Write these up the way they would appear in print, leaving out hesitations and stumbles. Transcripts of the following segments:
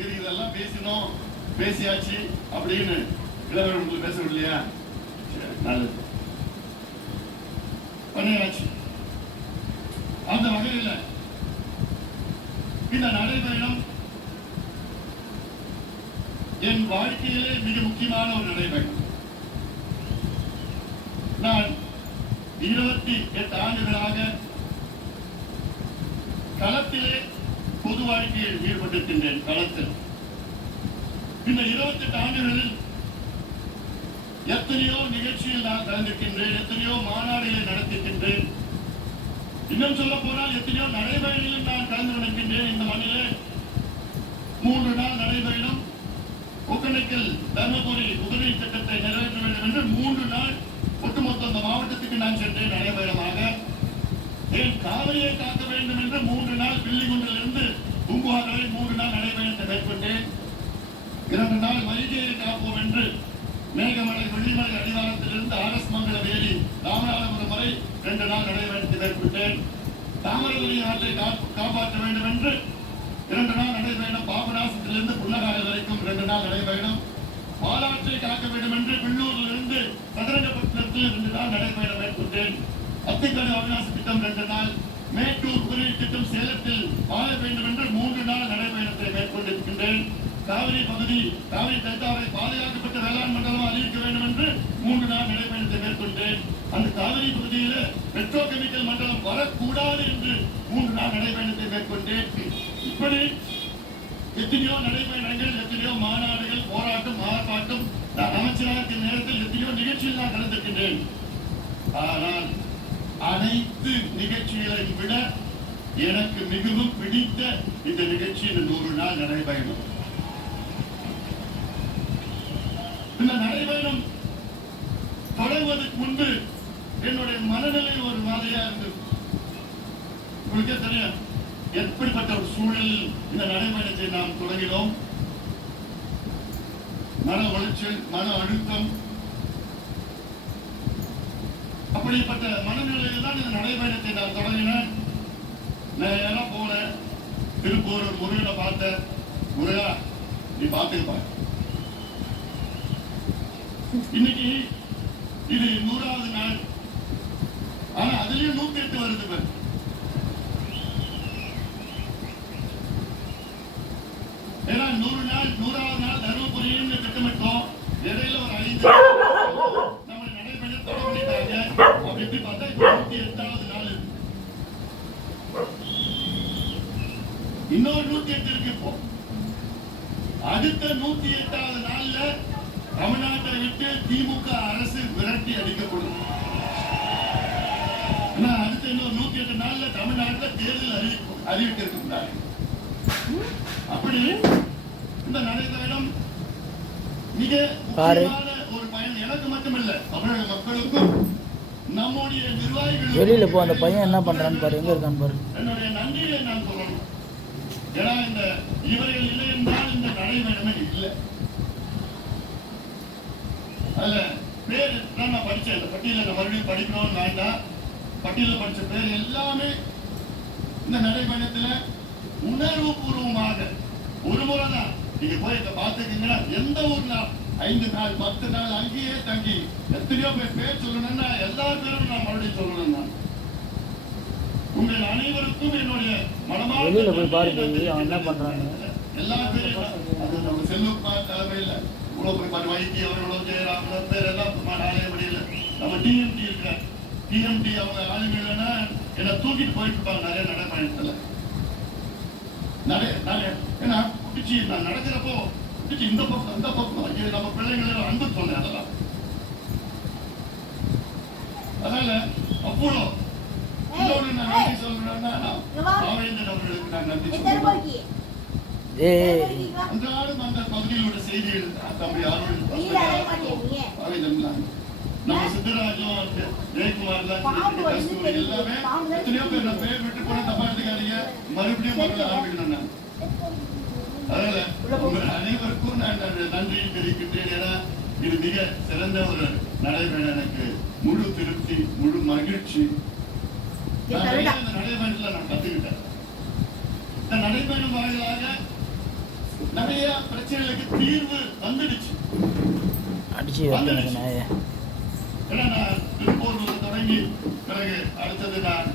சரி இதெல்லாம் பேசணும் பேசியாச்சு அப்படின்னு இளவரசர்கள் பேசணும் இல்லையா? நல்லது பண்ணியாச்சு. அந்த வகையில் இந்த நடைபயணம் என் வாழ்க்கையிலே மிக முக்கியமான ஒரு நடைபயணம். நான் 28 ஆண்டுகளாக களத்திலே பொது வாழ்க்கையில் ஈடுபட்டிருக்கின்றேன். களத்தில் இந்த 28 ஆண்டுகளில் எத்தனையோ நிகழ்ச்சியில் நான் கலந்திருக்கின்றேன், எத்தனையோ மாநாடுகளை நடத்திருக்கின்றேன். இன்னும் சொல்ல போனால் எத்தனையோ நடைபயணிலும் நான் கலந்து கொண்டிருக்கின்றேன். இந்த மண்ணிலே 3 நாள் நடைபயணம், ஒகேனக்கல் தர்மபுரி உதவி திட்டத்தை நிறைவேற்ற வேண்டும் என்று 3 நாள் ஒட்டுமொத்த அந்த மாவட்டத்துக்கு நான் சென்றேன் நடைபயணமாக. ஏன் காவிரியை காக்க வேண்டும் என்று 3 நாள் பில்லிகுண்டிலிருந்து பூம்புகார் வரை 3 நாள் நடைபயணத்தை மேற்கொண்டேன். 2 நாள் வைகையை காப்போம் என்று மேகமலை வெள்ளிமலை அடிவாரத்திலிருந்து ஆர்எஸ் மங்கல வேலி ராமநாதபுரம் வரை 2 நாள் நடைபயணத்தை மேற்கொண்டேன். தாமிரபரணி ஆற்றை காப்பாற்ற வேண்டும் என்று 2 நாள் நடைபயணம். பாபநாசத்திலிருந்து புன்னகாலை வரைக்கும் 2 நாள் நடைபயணம். பாலாற்றை காக்க வேண்டும் என்று பில்லூரிலிருந்து சதுரங்கப்பட்டினத்தில் 2 நாள் நடைபயணம் மேற்கொண்டேன். அத்திக்கடை அவிநாசி திட்டம் 2 நாள், மேட்டூர் உதவி திட்டம் சேலத்தில் வாழ வேண்டும் என்று 3 நாள் நடைபயணத்தை மேற்கொண்டிருக்கின்றேன். காவிரி பகுதி காவிரி டெல்டாவை பாதுகாக்கப்பட்ட வேளாண் மண்டலம் அறிவிக்க வேண்டும் என்று 3 நாள் நடைபயணத்தை மேற்கொண்டேன். அந்த காவிரி பகுதியில் பெட்ரோ கெமிக்கல் மண்டலம் வரக்கூடாது என்று 3 நாள் நடைபயணத்தை மேற்கொண்டேன். இப்படி எத்தனையோ நடைபயணங்கள், எத்தனையோ மாநாடுகள், போராட்டம், ஆர்ப்பாட்டம், நான் அமைச்சராக நேரத்தில் எத்தனையோ நிகழ்ச்சியில் நான் கலந்திருக்கின்றேன். ஆனால் அனைத்து நிகழ்ச்சிகளை விட எனக்கு மிகவும் பிடித்த இந்த நிகழ்ச்சி இந்த 100 நாள் நடைபயணம். இந்த நடைபயணம் தொடங்குவதற்கு முன்பு என்னுடைய மனநிலை ஒரு மாதிரியா இருந்தது. உங்களுக்கே தெரியும் எப்படிப்பட்ட ஒரு சூழலில் இந்த நடைபயணத்தை நாம் தொடங்கினோம். மன உளைச்சல், மன அழுத்தம், அப்படிப்பட்ட மனநிலையில் தான் இந்த நடைபயணத்தை நான் தொடங்கினேன். நேரம் போல திருப்பூர் முருகனை பார்த்த, முருகா நீ பார்த்துப்பார், இன்னைக்கு இது 100வது நாள். ஆனா அதுலயும் 108 வருது பேர். ஏன்னா 100 நாள் 100வது நாள் தர்மபுரியும் திட்டமிட்டோம். இடையில ஒரு 5 நம்ம நடைபயணம் தொடங்கிட்டாங்க. அப்படி எப்படி பார்த்தா 108வது நாள். இன்னொரு 108 இருக்கு. இப்போ அடுத்த 108வது நாள்ல தமிழ்நாட்டை விட்டு திமுக அரசு விரட்டி அடிக்கப்படும். அடுத்த இன்னொரு 108 நாள்ல தமிழ்நாட்டில் தேர்தல் அறிவிக்க இருக்கிறாங்க. அப்படி இந்த நடைபயணம் மிக முக்கியமான ஒரு பயணம். எனக்கு மட்டுமல்ல, தமிழக மக்களுக்கும் நம்முடைய நிர்வாகிகள். வெளியில போ, அந்த பையன் என்ன பண்றான்னு பாரு, எங்க இருக்கான்னு பாரு. என்னுடைய நன்றியை நான் சொல்லணும். ஏன்னா இந்த இவர்கள் இல்லை என்றால் இந்த நடைபயணமே இல்லை. அதுல பேர் நான் படிச்சேன். இந்த பட்டியல மறுபடியும் படிக்கணும்னு வேண்டாம். பட்டியல படிச்ச பேர் எல்லாமே இந்த நடைபயணத்துல உணர்வு பூர்வமாக ஒரு முறை தான் நீங்க போய் இதை பார்த்துக்கீங்கன்னா, எந்த ஊர்ல 5 நாள் 10 நாள் அங்கேயே தங்கி எத்தனையோ பேர் சொல்லணும்னா எல்லா பேரும் நான் மறுபடியும் சொல்லணும். நான் உங்கள் அனைவருக்கும் என்னுடைய மனமான வெளியில போய் பாருங்க என்ன பண்றாங்க. எல்லா பேரும் அது நம்ம செல்வகுமார் தலைமையில் இவ்வளவு போய் பாரு, வைத்தி அவர்களோ ஜெயராமன் பேர் எல்லாம் நாளையபடியில் நம்ம டிஎம்டி இருக்கிற டிஎம்டி அவங்க ஆளுமையிலன்னா என்னை தூக்கிட்டு போயிட்டு இருப்பாங்க நிறைய நடைபயணத்துல. ஏன்னா குடிச்சு நான் நடக்கிறப்போ குடிச்சு இந்த பக்கம் அந்த பக்கம் நம்ம பிள்ளைங்களை அன்பு சொன்னேன். அதெல்லாம் அதனால அவ்வளோ இன்னொன்று நான் நன்றி சொல்றேன்னா பாவேந்தன் அவர்களுக்கு நான் நன்றி சொல்றேன். அன்றாடம் அந்த பகுதியோட செய்திகள் தம்பி பாவேந்தன், நம்ம சித்தராஜும் ஜெயக்குமார் கஸ்தூரி எல்லாமே எத்தனையோ பேர் நான் பேர் விட்டு போன தப்பாட்டுக்காரீங்க மறுபடியும் ஆரம்பிக்கணும். அதனால உங்கள் அனைவருக்கும் நான் நன்றி தெரிவிக்கின்றேன். ஏன்னா இது மிக சிறந்த ஒரு நடைபயணம். எனக்கு முழு திருப்தி, முழு மகிழ்ச்சி. நடைபயணத்துல நான் கத்துக்கிட்டேன். இந்த நடைபயணம் வாயிலாக நிறைய பிரச்சனைகளுக்கு தீர்வு வந்துடுச்சு. அடிச்சு வைக்கணும் நாயை. ஏன்னா நான் திருப்பூர்ல தொடங்கி பிறகு அடுத்தது நான்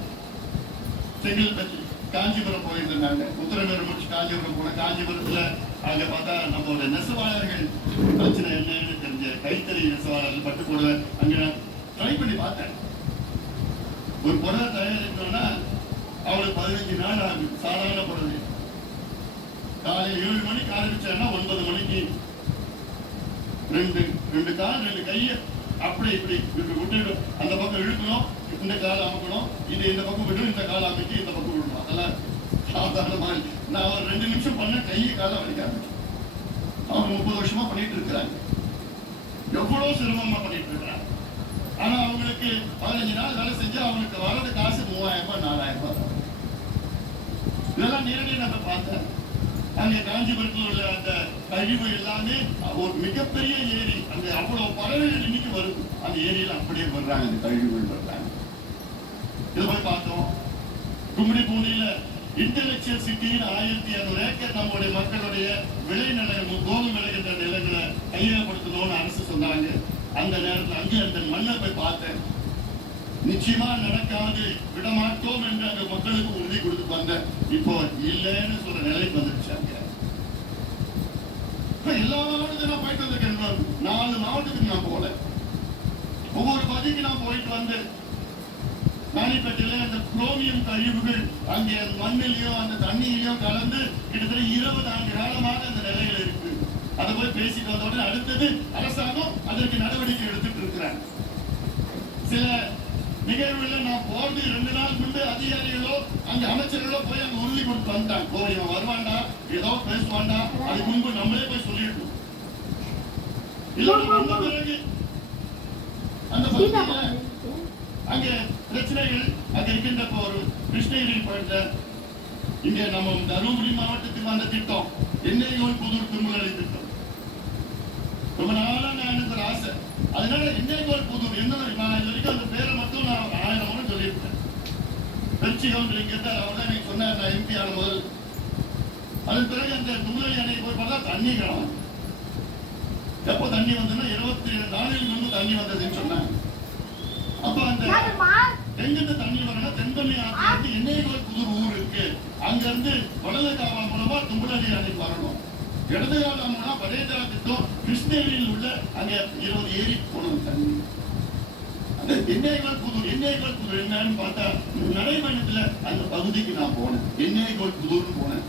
செங்கல்பட்டு காஞ்சிபுரம் போயிருந்தாங்க. உத்தரமேறு முடிச்சு காஞ்சிபுரம் போனேன். காஞ்சிபுரத்துல அங்க பார்த்தா நம்மளோட நெசவாளர்கள் பிரச்சனை என்னன்னு தெரிஞ்ச கைத்தறி நெசவாளர்கள் பட்டு புடவை அங்க நான் ட்ரை பண்ணி பார்த்தேன். ஒரு புடவை தயாரிக்கணும்னா அவளுக்கு 15 நாள் ஆகும். சாதாரண புடவை காலையில் 7 மணிக்கு ஆரம்பிச்சாங்கன்னா 9 மணிக்கு ரெண்டு கால் 2 கையை அப்படி இப்படி விட்டு அந்த பக்கம் இழுக்கணும், இந்த கால் அமுக்கணும், இது இந்த பக்கம் விடணும், இந்த கால் அமைக்கி இந்த பக்கம் விடணும். அதெல்லாம் சாதாரணமாக நான் ஒரு 2 நிமிஷம் பண்ண கையை காலம் வலிக்காது. அவங்க 30 வருஷமா பண்ணிட்டு இருக்கிறாங்க. எவ்வளவு சிரமமா பண்ணிட்டு இருக்கிறாங்க. ஆனா அவங்களுக்கு 15 நாள் வேலை செஞ்சு அவங்களுக்கு வர்றது காசு 3000 ரூபாய் 4000 ரூபாய். இதெல்லாம் நேரடியாக நம்ம பார்த்தேன். அங்கே காஞ்சிபுரத்தில் உள்ள அந்த கழிவு எல்லாமே ஒரு மிகப்பெரிய ஏரி. அங்க அவ்வளவு பறவைகள் இன்னைக்கு வருது. அந்த ஏரியில அப்படியே வர்றாங்க, அந்த கழிவுகள் வர்றாங்க. இதை போய் பார்த்தோம். கும்மிடி பூண்டியில இன்டெலெக்சுவல் சிட்டின்னு 1200 ஏக்கர் நம்முடைய மக்களுடைய விளைநிலங்கள் கோதுமை விளைகின்ற நிலங்களை கையகப்படுத்தணும்னு அரசு சொன்னாங்க. அந்த நேரத்தில் அங்கே அந்த மண்ணை போய் பார்த்தேன். நிச்சயமா நடக்காது, விடமாட்டோம் என்று அந்த மக்களுக்கு உறுதி கொடுத்து வந்தேன். இப்போ இல்லைன்னு சொல்ற நிலைக்கு வந்துருச்சாங்க. எல்லா மாவட்டத்துக்கும் நான் போயிட்டு வந்திருக்கேன். 4 மாவட்டத்துக்கு நான் போல. ஒவ்வொரு பகுதிக்கு நான் போயிட்டு வந்தேன். ராணிப்பேட்டையில அந்த குரோமியம் கழிவுகள் அங்கே மண்ணிலையோ அந்த தண்ணியிலையோ கலந்து கிட்டத்தட்ட 20 ஆண்டு காலமாக அந்த நிலையில இருக்கு. அதை போய் பேசிட்டு வந்த உடனே அடுத்தது அரசாங்கம் அதற்கு நடவடிக்கை எடுத்துட்டு இருக்கிறாங்க. சில நிகழ்வுல நான் போறது 2 நாள் முன்பு அதிகாரிகளோ அங்க அமைச்சர்களோ போய் அங்க உறுதி கொடுத்து வந்துட்டாங்க. கோரியம் வருவாண்டா, ஏதோ பேசுவாண்டா, அதுக்கு முன்பு நம்மளே போய் சொல்லிடணும். இல்ல வந்த பிறகு அந்த பகுதியில அங்க பிரச்சனைகள் அங்க இருக்கின்ற ஒரு கிருஷ்ணகிரி போயிட்ட இங்க நம்ம தருமபுரி மாவட்டத்துக்கு வந்த திட்டம் எண்ணெய்கோல் புதூர் திருமலை திட்டம். ரொம்ப நாளா நான் எனக்கு ஒரு ஆசை. அதனால எண்ணெய்கோல் புதூர் என்ன நான் இது வரைக்கும் அந்த பேரை மட்டும் நான் 1000 முறை சொல்லியிருக்கேன். திருச்சி கவுண்டர் இங்க இருந்தார். அவர் தான் எனக்கு சொன்னார் நான் எம்பி ஆன முதல். அதன் பிறகு அந்த தும்லி அணைக்கு போய் பார்த்தா தண்ணி காணும். எப்போ தண்ணி வந்ததுன்னா 22 நாளுக்கு முன்பு தண்ணி வந்ததுன்னு சொன்னாங்க. அப்ப அந்த எங்கிருந்து தண்ணி வரனா தென்கொல்லி ஆற்று எண்ணெய்கோல் புதூர் ஊர் இருக்கு. அங்க இருந்து வடல காவல் மூலமா தும்பலடி அணைக்கு வரணும். இடது காலம்னா படையதா திட்டம் கிருஷ்ணகிரியில் உள்ள அங்க 20 ஏரி போனது தண்ணி. அந்த எண்ணெய்கோல் புதூர் என்னன்னு பார்த்தா நடைபயணத்துல அந்த பகுதிக்கு நான் போனேன். எண்ணெய்கோல் புதூர்னு போனேன்.